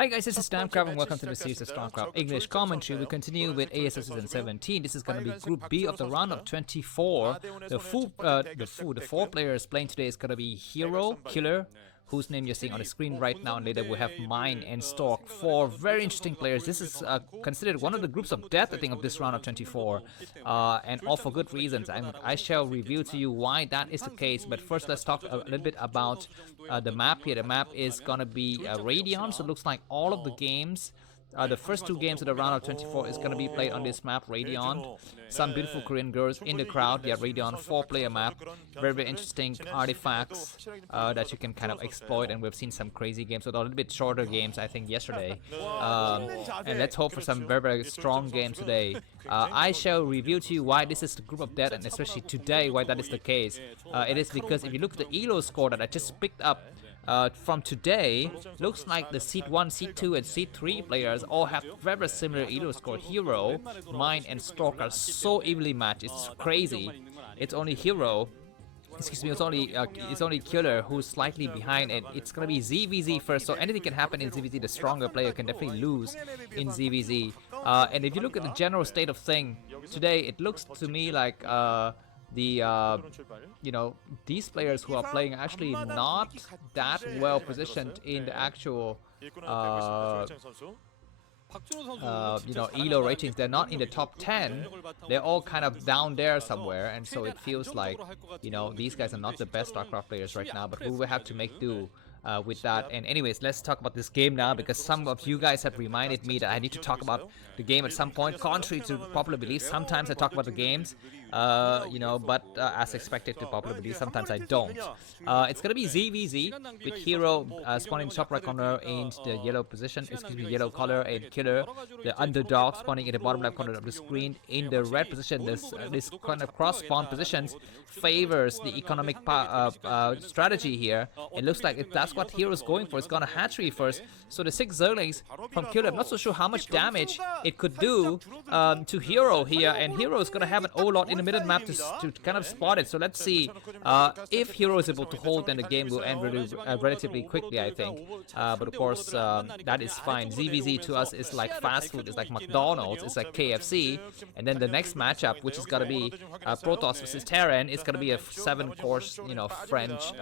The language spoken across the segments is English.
Hi guys, this is Starcraft and welcome to the series of Starcraft English commentary. We continue with ASL S17. This is going to be Group B of the round of 24. The four players playing today is going to be Hero, Killer, whose name you're seeing on the screen right now, and later we have Mine and Stork. Four very interesting players. This is considered one of the groups of death, I think, of this round of 24, and all for good reasons. I shall reveal to you why that is the case, but first let's talk a little bit about the map here. The map is gonna be Radeon, so it looks like all of the games, the first two games of the round of 24 is going to be played on this map, Radeon. Some beautiful Korean girls in the crowd. Yeah, Radeon, 4-player map. Very, very interesting artifacts that you can kind of exploit, and we've seen some crazy games, so a little bit shorter games, I think, yesterday. And let's hope for some very, very strong games today. I shall reveal to you why this is the group of death, and especially today, why that is the case. It is because if you look at the ELO score that I just picked up, from today, looks like the Seed 1, Seed 2, and Seed 3 players all have very similar elo score. Hero, Mine, and Stork are so evenly matched. It's crazy. It's only Hero. Excuse me, it's only Killer who's slightly behind, and it's gonna be ZvZ first, so anything can happen in ZvZ. The stronger player can definitely lose in ZvZ. And if you look at the general state of thing today, it looks to me like you know, these players who are playing are actually not that well positioned in the actual you know, elo ratings. They're not in the top 10. They're all kind of down there somewhere, and so it feels like, you know, these guys are not the best Starcraft players right now, but we will have to make do with that. And anyways, let's talk about this game now, because some of you guys have reminded me that I need to talk about the game at some point. Contrary to popular belief, sometimes I talk about the games, you know, but as expected to popular belief, sometimes I don't. It's gonna be ZvZ with Hero spawning in the top right corner in the yellow position, excuse me, yellow color, and Killer, the underdog, spawning in the bottom left corner of the screen in the red position. This kind of cross spawn positions favors the economic strategy here. It looks like that's what Hero's going for. It's gonna hatchery first. So the 6 Zerlings from Killer, I'm not so sure how much damage it could do to Hero here, and Hero is gonna have an O-Lot in the middle map to kind of spot it. So let's see if Hero is able to hold, then the game will end relatively quickly, I think. But of course, that is fine. ZvZ to us is like fast food. It's like McDonald's. It's like KFC. And then the next matchup, which is gonna be Protoss versus Terran, is gonna be a 7-course, you know, French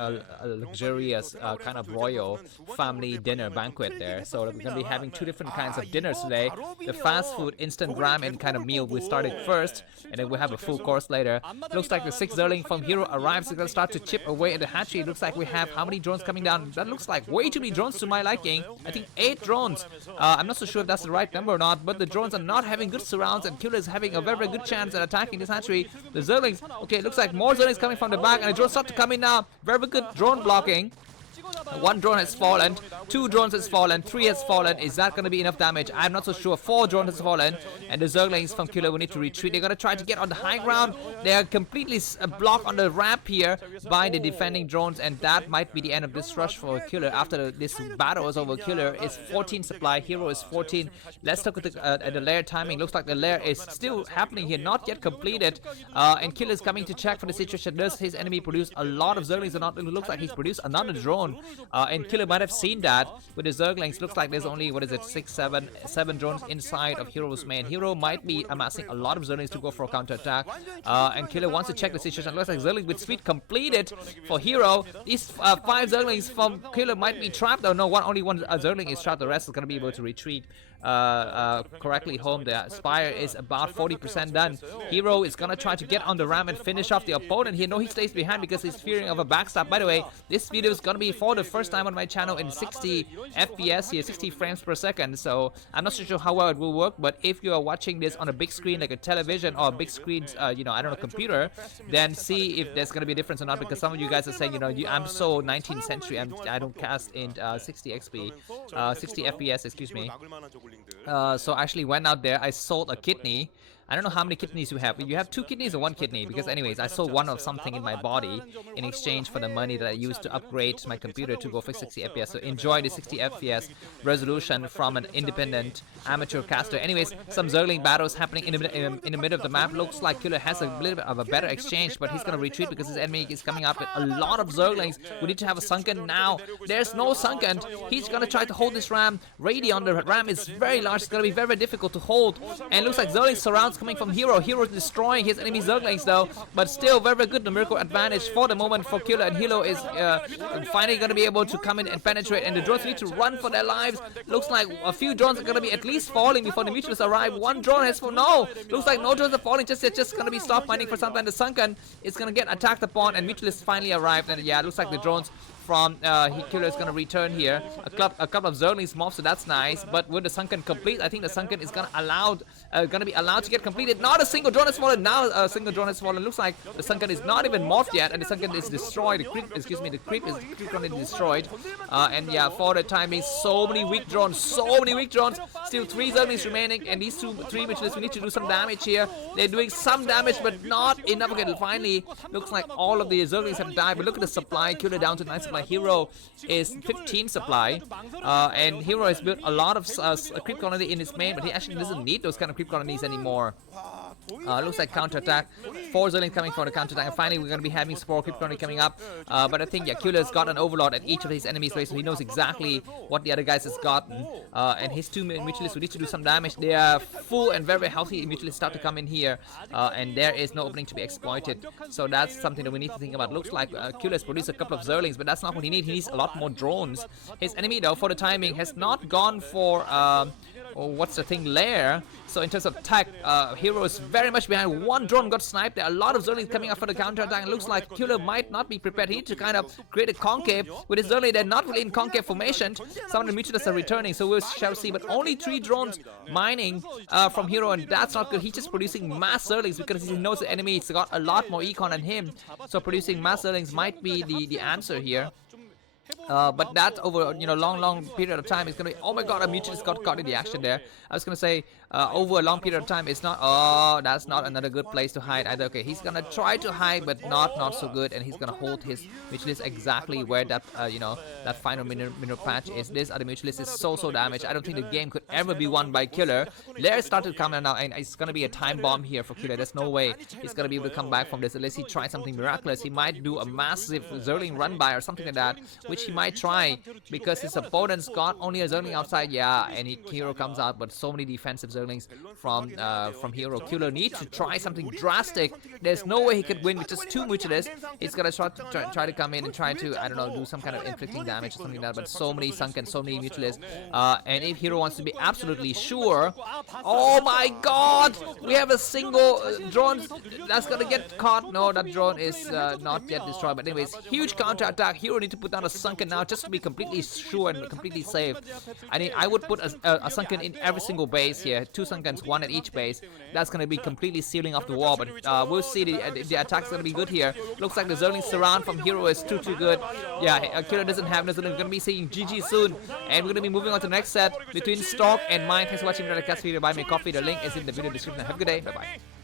luxurious kind of royal family dinner banquet there. So we're gonna be having two different kinds of dinners today. The fast food instant ramen kind of meal we started first, and then we'll have a full course later. Looks like the 6 Zerling from Hero arrives. It's gonna start to chip away at the hatchery. It looks like we have how many drones coming down? That looks like way too many drones to my liking. I think 8 drones. I'm not so sure if that's the right number or not, but the drones are not having good surrounds, and Killer is having a very, very good chance at attacking this hatchery. The Zerlings, okay, it looks like more Zerlings coming from the back, and the drones start to come in now. Very good drone blocking. 1 drone has fallen, 2 drones has fallen, 3 has fallen. Is that going to be enough damage? I'm not so sure. 4 drones has fallen, and the Zerglings from Killer will need to retreat. They're going to try to get on the high ground. They are completely blocked on the ramp here by the defending drones, and that might be the end of this rush for Killer. After this battle is over, Killer is 14 supply, Hero is 14. Let's look at the lair timing. Looks like the lair is still happening here, not yet completed, and Killer is coming to check for the situation. Does his enemy produce a lot of Zerglings or not? It looks like he's produced another drone. And Killer might have seen that with the Zerglings. Looks like there's only, what is it, 7 drones inside of Hero's main. Hero might be amassing a lot of Zerglings to go for a counter-attack. And Killer wants to check the situation. Looks like Zerglings with speed completed for Hero. These 5 Zerglings from Killer might be trapped. Oh no, only one Zergling is trapped. The rest is going to be able to retreat correctly home. The Spire is about 40% done. Hero is gonna try to get on the ramp and finish off the opponent here. No, he stays behind because he's fearing of a backstab. By the way, this video is gonna be for the first time on my channel in 60 FPS here, 60 frames per second. So I'm not so sure how well it will work, but if you are watching this on a big screen like a television or a big screen, you know, I don't know, computer, then see if there's gonna be a difference or not, because some of you guys are saying, you know, I'm so 19th century, I don't cast in 60 FPS, excuse me. So I actually went out there, I sold a kidney I don't know how many kidneys you have. You have 2 kidneys or 1 kidney? Because anyways, I sold one of something in my body in exchange for the money that I used to upgrade my computer to go for 60 FPS. So enjoy the 60 FPS resolution from an independent amateur caster. Anyways, some Zergling battles happening in the middle of the map. Looks like Killer has a little bit of a better exchange, but he's gonna retreat because his enemy is coming up with a lot of Zerglings. We need to have a sunken now. There's no sunken. He's gonna try to hold this ram. Radeon, the ram is very large. It's gonna be very, very difficult to hold. And it looks like Zerling surrounds coming from Hero. Hero is destroying his enemy Zerglings though, but still very, very good numerical advantage for the moment for Killer, and Hilo is finally going to be able to come in and penetrate, and the drones need to run for their lives. Looks like a few drones are going to be at least falling before the mutualists arrive. One drone has fallen. No, looks like no drones are falling just yet. Just going to be stopped mining for some time. The Sunken is going to get attacked upon, and mutualists finally arrived, and yeah, it looks like the drones from Killer is going to return here. A couple of Zerglings mob, so that's nice. But with the Sunken complete, I think the Sunken is going to be allowed to get completed. Not a single drone has fallen. Now a single drone has fallen. Looks like the Sunken is not even morphed yet, and the Sunken is destroyed. The creep is currently destroyed. And yeah, for the time being, so many weak drones. Still 3 Zerglings remaining, and these 3 mutualists, we need to do some damage here. They're doing some damage, but not enough. Okay, finally, looks like all of the Zerglings have died. But look at the supply. Killer down to 9 supply. Hero is 15 supply, and Hero has built a lot of creep colony in his main, but he actually doesn't need those kind of creep colonies anymore. Looks like counterattack. 4 Zerglings coming for the counterattack, and finally we're going to be having Spore creep colony coming up. But I think yeah, Killer's got an overlord at each of his enemies' base, so he knows exactly what the other guys has gotten. And his 2 mutualists will need to do some damage. They are full and very, very healthy. Mutualists start to come in here, and there is no opening to be exploited. So that's something that we need to think about. Looks like Killer's produced a couple of Zerglings, but that's not what he needs. He needs a lot more drones. His enemy though, for the timing, has not gone for what's the thing, lair. So in terms of tech, Hero is very much behind. 1 drone got sniped. There are a lot of Zerglings coming up for the counterattack. It looks like Killer might not be prepared. He needs to kind of create a concave with his Zerglings. They're not really in concave formation. Some of the mutualists are returning, so we shall see. But only 3 drones mining from Hero, and that's not good. He's just producing mass Zerglings because he knows the enemy has got a lot more econ than him. So producing mass Zerglings might be the answer here. But that over long period of time is gonna be, oh my god, a mutualist got caught in the action there. I was gonna say over a long period of time it's not, oh, that's not another good place to hide either. Okay, he's gonna try to hide, but not so good, and he's gonna hold his mutualist exactly where that that final mineral patch is. This other mutualist is so damaged. I don't think the game could ever be won by Killer. Lair started coming now, and it's gonna be a time bomb here for Killer. There's no way he's gonna be able to come back from this unless he tries something miraculous. He might do a massive Zerling run by or something like that, which he might try because his opponent's got only a Zerling outside. Yeah, and Hero comes out, but so many defensive Zerlings from Hero. Killer needs to try something drastic. There's no way he could win with just 2 mutualists. He's gonna try to come in and try to, I don't know, do some kind of inflicting damage or something like that. But so many sunken, so many mutualists. And if Hero wants to be absolutely sure, oh my god, we have a single drone that's gonna get caught. No, that drone is not yet destroyed. But anyways, huge counter attack. Hero need to put down a sunken now just to be completely sure and completely safe. I would put a sunken in every single base here. 2 sunkens, 1 at each base. That's going to be completely sealing off the wall. But we'll see. The attack's going to be good here. Looks like the Zerling surround from Hero is too good. Yeah, Killer doesn't have this. We're going to be seeing GG soon. And we're going to be moving on to the next set between Stork and Mine. Thanks for watching the cast video. Buy me coffee. The link is in the video description. Have a good day. Bye-bye.